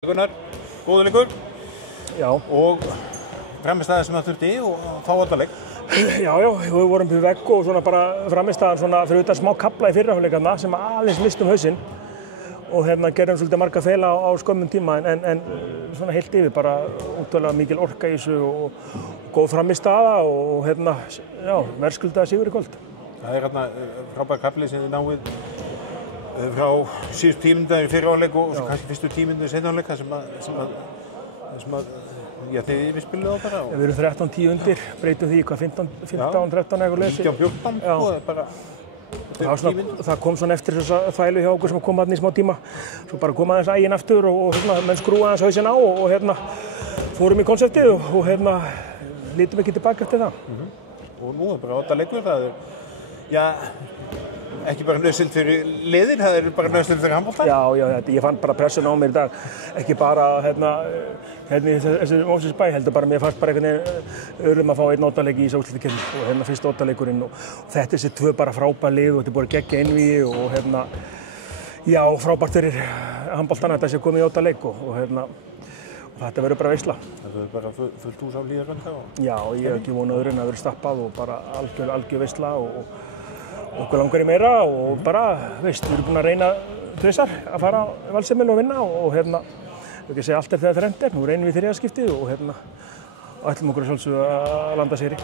Gunnar, góður leikur. Já. Og framistæðan sem það þurfti og fá allaleik. Já, við vorum við vegg og svona bara framistæðan svona fyrir utan smá kafla í fyrrahálfleikarna sem aðeins mistum hausinn og gerðum svolítið marga feila á skömmum tíma en svona heilt yfir bara útvegulega mikil orka í þessu og góð framistæða og verðskuldaði sigur í kvöld. Það hérna frábær kafli sem þið náið frá síðustu tímynda í fyrrahálfleik og kannski fyrstu tímynda í seinni hálfleik sem að þið yfirspiluðu á bara. Við erum 13-10 undir, breytum því hvað 15-13 eitthvað leið. 19-14 bara. Það kom svona eftir þessa þvælu hjá okkur sem kom þarna í smá tíma. Svo bara kom aðeins æginn aftur og menn skrúaði aðeins hausinn á og fórum í konseptið og lítum ekki tilbaka eftir það. Og nú bara 8 leikur, það ekki bara nauðsynlegt fyrir liðin, það bara nauðsynlegt fyrir handboltann? Já, ég fann bara pressuna á mér í dag, ekki bara í þessi Mosfellsbæ, heldur bara mér fannst bara einhvern að fá einn 8 leik í þessu úrslitakeppni og fyrst 8 leikurinn og þetta er þessi 2 bara frábær lið og þetta er búið að gegja einvígi og frábært fyrir handboltann að þessi komið í 8 leik og þetta verður bara veisla. Það verður bara fullt hús á Hlíðarenda? Já, ég hef ekki vonað öðru en að vera stappað og bara algjör veisla og okkur langar í meira og bara, við erum búin að reyna tvisar að fara í Valsheimil og vinna og ekki segja allt þegar þrennt nú reynum við 3. skiptið og ætlum okkur að sjálfsögðu að landa sigri.